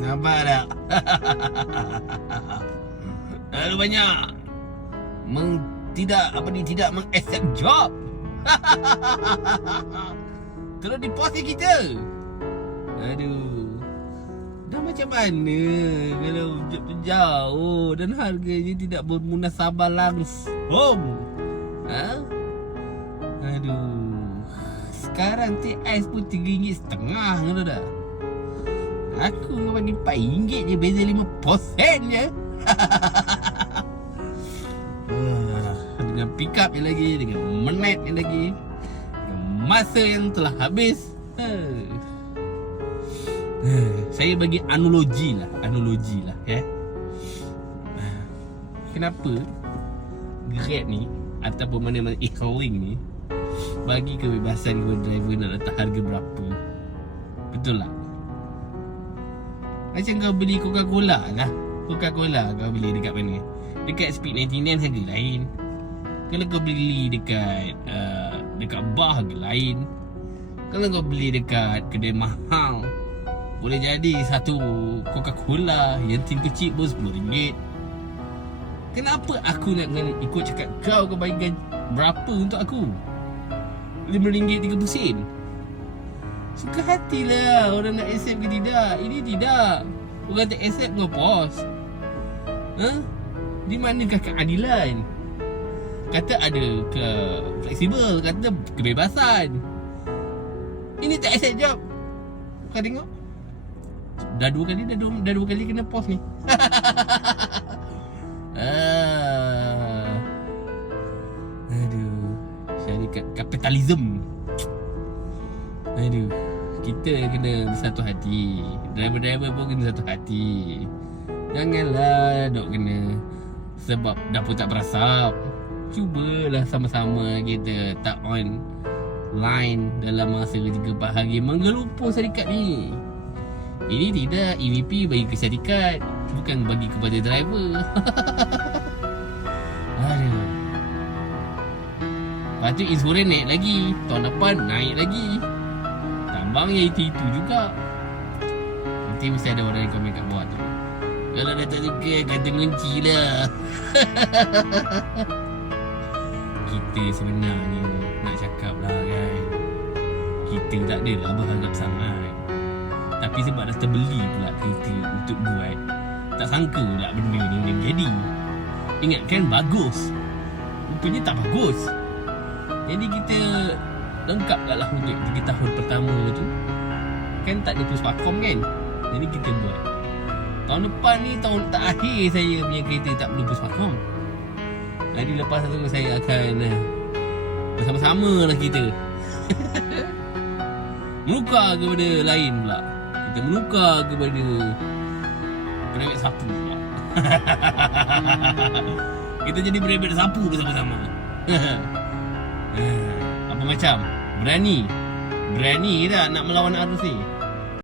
Nampak tak? Terlalu banyak tidak meng-accept job. Terus dipost kita. Aduh. Dah macam mana kalau job tu jauh dan harganya tidak bermunasabah langsung. Ha? Aduh. Sekarang TS pun RM3.50 tu dah. Aku kau bagi RM4 je, beza 5% je. Dengan pick up je lagi, dengan menit je lagi, dengan masa yang telah habis. Saya bagi analogi lah ya. Kenapa Grab ni ataupun mana-mana e-hailing ni bagi kebebasan kepada driver nak letak harga berapa? Betul tak? Macam kau beli Coca-Cola lah. Coca-Cola kau beli dekat mana? Dekat Speed 99 harga lain. Kalau kau beli dekat bar harga lain. Kalau kau beli dekat kedai mahal, boleh jadi satu Coca-Cola yang tin kecil pun RM10. Kenapa aku nak ikut cakap kau bagikan berapa untuk aku? RM5.30. Suka hatilah orang nak accept ke tidak. Ini tidak. Orang tak accept kau pos. Di manakah keadilan? Kata ada ke fleksibel, kata kebebasan. Ini tak accept job. Kau tengok. Dah dua kali kena pos ni. Aduh. Syarikat kapitalism. Aduh. Kita kena bersatu hati. Driver-driver pun kena satu hati. Janganlah dok kena sebab dapur tak berasap. Cubalah sama-sama kita tak on line dalam masa 3-4 hari menggelupur syarikat ni. Ini tidak, EVP bagi ke syarikat, bukan bagi kepada driver. Aduh. Lepas tu insurans naik lagi, tahun depan naik lagi. Tambang yang itu juga. Nanti mesti ada orang yang komen kat bawah tu. Kalau dah tak suka, kata mengunci lah. Kita sebenarnya nak cakap lah kan, kita tak adalah berharap sangat. Tapi sebab dah terbeli pula kereta untuk buat, tak sangka pula benda ni boleh jadi. Ingatkan bagus, rupanya tak bagus. Jadi kita lengkap lah untuk 3 tahun pertama tu. Kan tak ada puspakom kan. Jadi kita buat. Tahun depan ni tahun terakhir saya punya kereta tak perlu puspakom. Jadi lepas tu saya akan bersama-sama lah kita. Menukar kepada lain pula. Kita menukar kepada private sapu pula. Kita jadi private sapu bersama-sama. Apa macam? Berani tak nak melawan arus ni?